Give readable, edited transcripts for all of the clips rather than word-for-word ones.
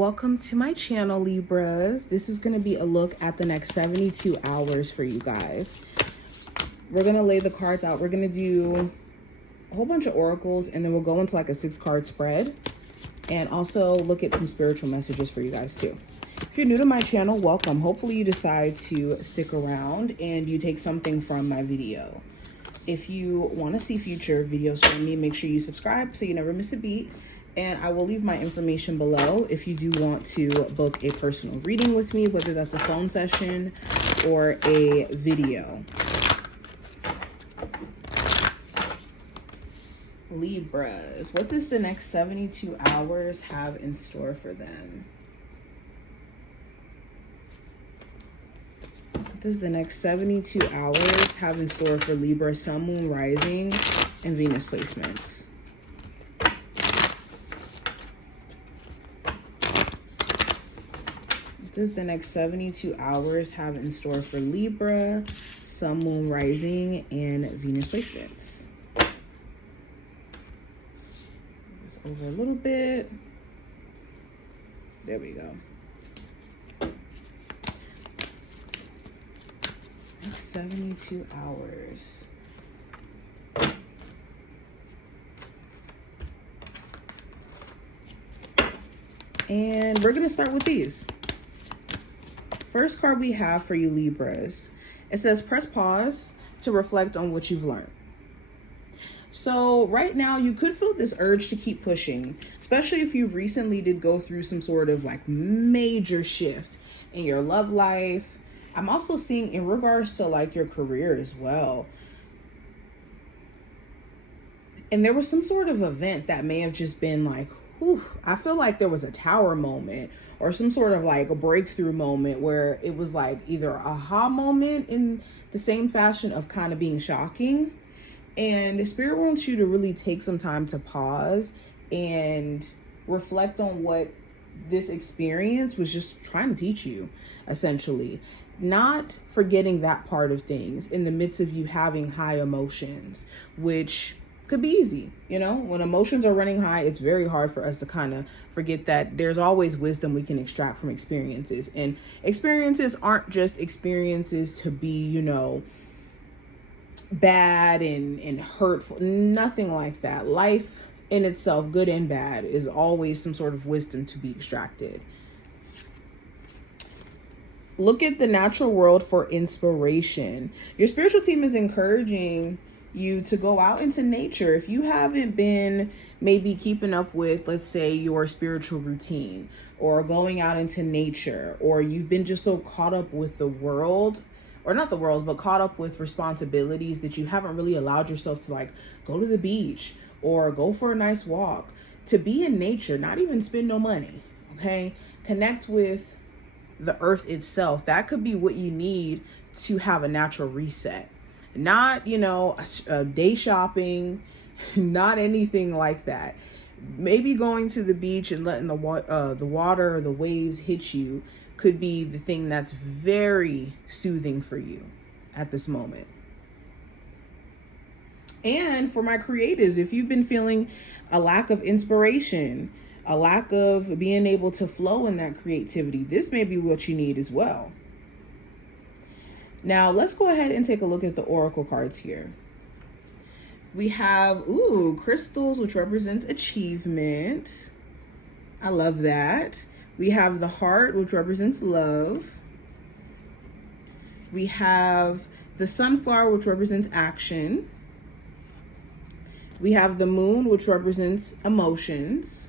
Welcome to my channel, Libras. This is going to be a look at the next 72 hours for you guys. We're going to lay the cards out. We're going to do a whole bunch of oracles, and then we'll go into like a 6-card spread and also look at some spiritual messages for you guys too. If you're new to my channel, welcome. Hopefully you decide to stick around and you take something from my video. If you want to see future videos from me, make sure you subscribe so you never miss a beat. And I will leave my information below if you do want to book a personal reading with me, whether that's a phone session or a video. Libras, what does the next 72 hours have in store for them? What does the next 72 hours have in store for Libra, Sun, Moon, Rising, and Venus placements? What does the next 72 hours have in store for Libra, Sun, Moon, Rising, and Venus placements? Over a little bit. There we go. 72 hours. And we're going to start with these. First card we have for you, Libras. It says, press pause to reflect on what you've learned. So right now you could feel this urge to keep pushing, especially if you recently did go through some sort of like major shift in your love life. I'm also seeing in regards to like your career as well. And there was some sort of event that may have just been like, whew, I feel like there was a tower moment or some sort of like a breakthrough moment where it was like either a aha moment in the same fashion of kind of being shocking. And the Spirit wants you to really take some time to pause and reflect on what this experience was just trying to teach you, essentially. Not forgetting that part of things in the midst of you having high emotions, which could be easy. You know, when emotions are running high, it's very hard for us to kind of forget that there's always wisdom we can extract from experiences. And experiences aren't just experiences to be, you know, bad and hurtful. Nothing like that. Life in itself, good and bad, is always some sort of wisdom to be extracted. Look at the natural world for inspiration. Your spiritual team is encouraging you to go out into nature. If you haven't been maybe keeping up with, let's say, your spiritual routine, or going out into nature, or you've been just so caught up with the world, or not the world, but caught up with responsibilities that you haven't really allowed yourself to like go to the beach or go for a nice walk, to be in nature, not even spend no money, okay? Connect with the earth itself. That could be what you need to have a natural reset. Not, you know, a day shopping, not anything like that. Maybe going to the beach and letting the water or the waves hit you could be the thing that's very soothing for you at this moment. And for my creatives, if you've been feeling a lack of inspiration, a lack of being able to flow in that creativity, this may be what you need as well. Now, let's go ahead and take a look at the oracle cards here. We have, crystals, which represents achievement. I love that. We have the heart, which represents love. We have the sunflower, which represents action. We have the moon, which represents emotions.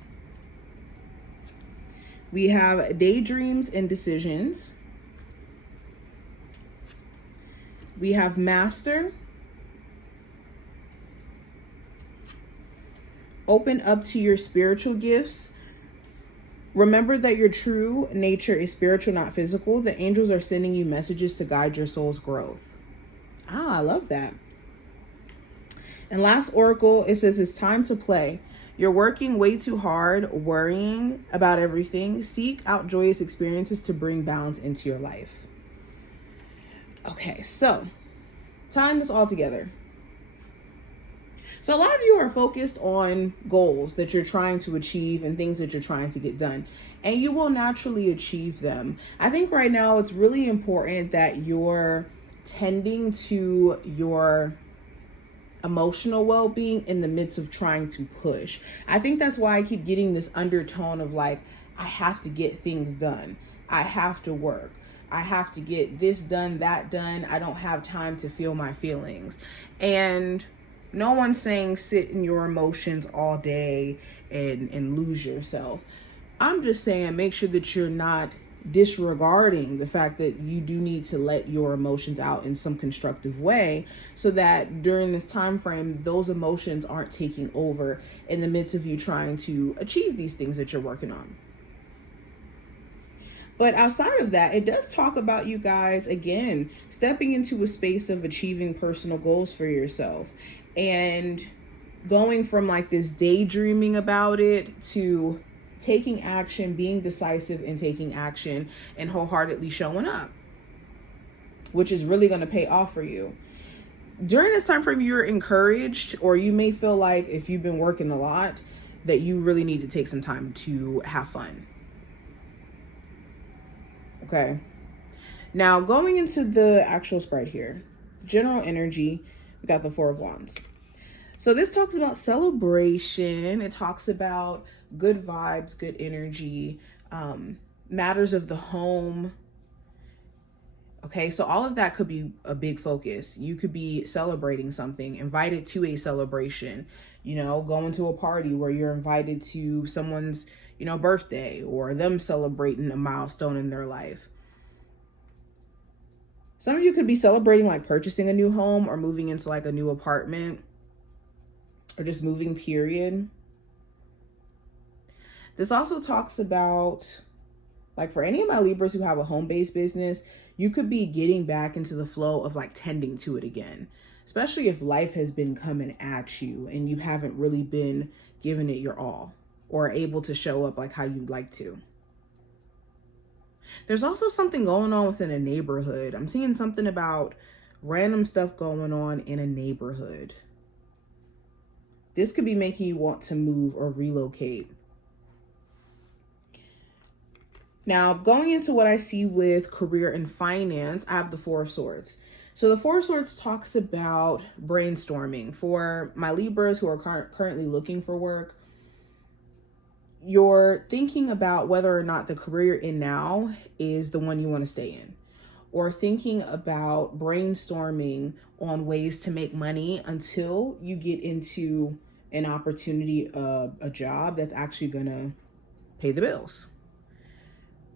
We have daydreams and decisions. We have master. Open up to your spiritual gifts. Remember that your true nature is spiritual, not physical. The angels are sending you messages to guide your soul's growth. I love that. And last oracle, it says it's time to play. You're working way too hard, worrying about everything. Seek out joyous experiences to bring balance into your life. Okay, so tying this all together. So a lot of you are focused on goals that you're trying to achieve and things that you're trying to get done, and you will naturally achieve them. I think right now it's really important that you're tending to your emotional well-being in the midst of trying to push. I think that's why I keep getting this undertone of like, I have to get things done. I have to work. I have to get this done, that done. I don't have time to feel my feelings. And no one's saying sit in your emotions all day and lose yourself. I'm just saying make sure that you're not disregarding the fact that you do need to let your emotions out in some constructive way, so that during this time frame those emotions aren't taking over in the midst of you trying to achieve these things that you're working on. But outside of that, it does talk about you guys, again, stepping into a space of achieving personal goals for yourself and going from like this daydreaming about it to taking action, being decisive and taking action and wholeheartedly showing up, which is really going to pay off for you. During this time frame, you're encouraged, or you may feel like if you've been working a lot, that you really need to take some time to have fun. Okay. Now, going into the actual spread here, general energy, we got the Four of Wands. So this talks about celebration. It talks about good vibes, good energy, matters of the home. Okay, so all of that could be a big focus. You could be celebrating something, invited to a celebration, going to a party where you're invited to someone's, birthday, or them celebrating a milestone in their life. Some of you could be celebrating like purchasing a new home or moving into like a new apartment, or just moving, period. This also talks about, like, for any of my Libras who have a home-based business, you could be getting back into the flow of like tending to it again, especially if life has been coming at you and you haven't really been giving it your all or able to show up like how you'd like to. There's also something going on within a neighborhood. I'm seeing something about random stuff going on in a neighborhood. This could be making you want to move or relocate. Now, going into what I see with career and finance, I have the Four of Swords. So the Four of Swords talks about brainstorming. For my Libras who are currently looking for work, you're thinking about whether or not the career you're in now is the one you want to stay in, or thinking about brainstorming on ways to make money until you get into an opportunity of a job that's actually going to pay the bills.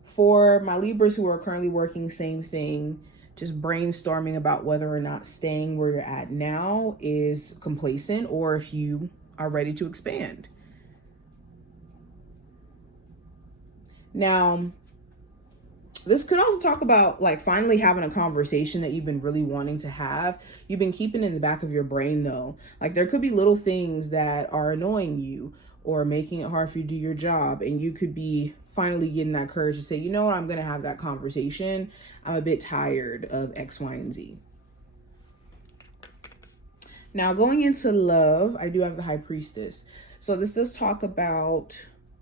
For my Libras who are currently working, same thing, just brainstorming about whether or not staying where you're at now is complacent or if you are ready to expand. Now, this could also talk about like finally having a conversation that you've been really wanting to have. You've been keeping in the back of your brain though. Like there could be little things that are annoying you or making it hard for you to do your job. And you could be finally getting that courage to say, you know what, I'm going to have that conversation. I'm a bit tired of X, Y, and Z. Now going into love, I do have the High Priestess. So this does talk about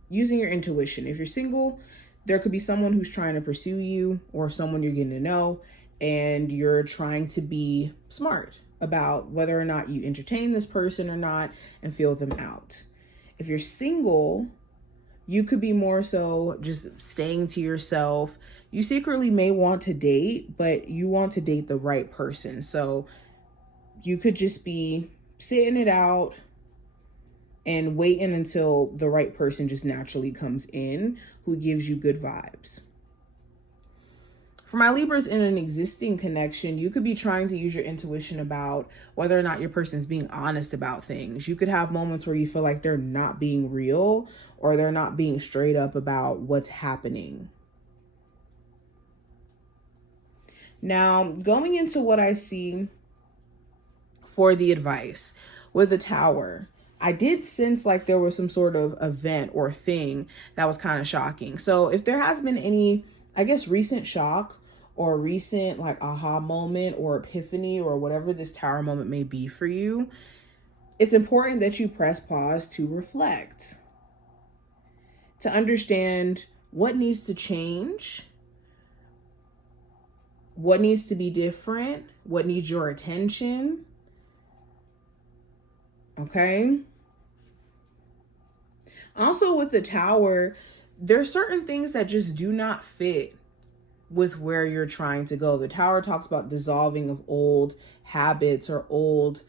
using your intuition. If you're single, there could be someone who's trying to pursue you or someone you're getting to know, and you're trying to be smart about whether or not you entertain this person or not and feel them out. If you're single, you could be more so just staying to yourself. You secretly may want to date, but you want to date the right person. So you could just be sitting it out and waiting until the right person just naturally comes in who gives you good vibes. For my Libras in an existing connection, you could be trying to use your intuition about whether or not your person's being honest about things. You could have moments where you feel like they're not being real or they're not being straight up about what's happening. Now, going into what I see for the advice with the Tower, I did sense like there was some sort of event or thing that was kind of shocking. So if there has been any, I guess, recent shock or recent like aha moment or epiphany or whatever this Tower moment may be for you, it's important that you press pause to reflect, to understand what needs to change, what needs to be different, what needs your attention. Okay. Also, with the Tower, there's certain things that just do not fit with where you're trying to go. The Tower talks about dissolving of old habits or old,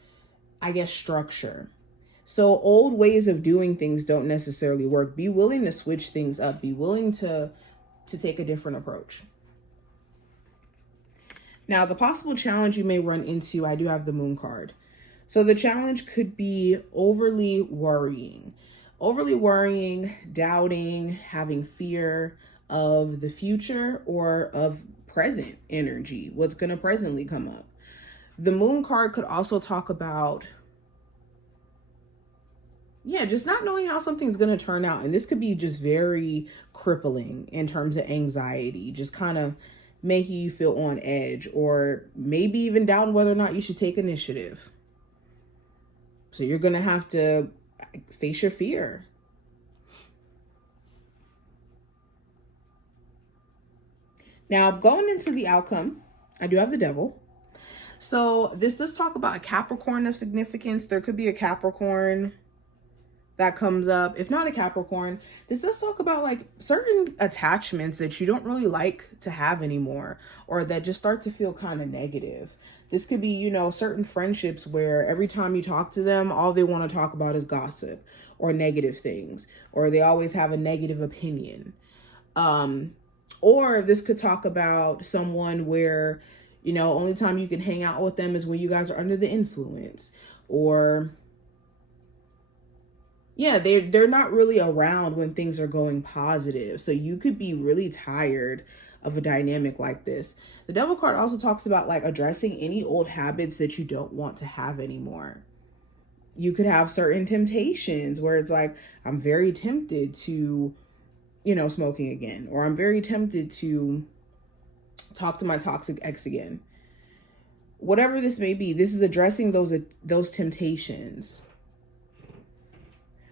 I guess, structure. So old ways of doing things don't necessarily work. Be willing to switch things up. Be willing to take a different approach. Now, the possible challenge you may run into, I do have the Moon card. So the challenge could be overly worrying, doubting, having fear of the future or of present energy, what's going to presently come up. The Moon card could also talk about, just not knowing how something's going to turn out. And this could be just very crippling in terms of anxiety, just kind of making you feel on edge, or maybe even doubting whether or not you should take initiative. So you're going to have to face your fear. Now, going into the outcome, I do have the Devil. So this does talk about a Capricorn of significance. There could be a Capricorn that comes up. If not a Capricorn, this does talk about like certain attachments that you don't really like to have anymore, or that just start to feel kind of negative. This could be, certain friendships where every time you talk to them, all they want to talk about is gossip or negative things, or they always have a negative opinion. Or this could talk about someone where, only time you can hang out with them is when you guys are under the influence, or they're not really around when things are going positive. So you could be really tired of a dynamic like this. The Devil card also talks about like addressing any old habits that you don't want to have anymore. You could have certain temptations where it's like, I'm very tempted to, smoking again, or I'm very tempted to talk to my toxic ex again. Whatever this may be, this is addressing those temptations.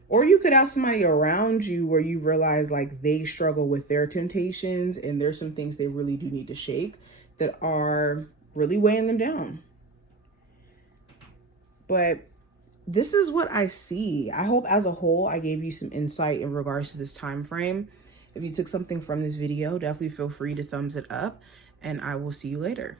Or you could have somebody around you where you realize like they struggle with their temptations, and there's some things they really do need to shake that are really weighing them down. But this is what I see. I hope as a whole, I gave you some insight in regards to this time frame. If you took something from this video, definitely feel free to thumbs it up, and I will see you later.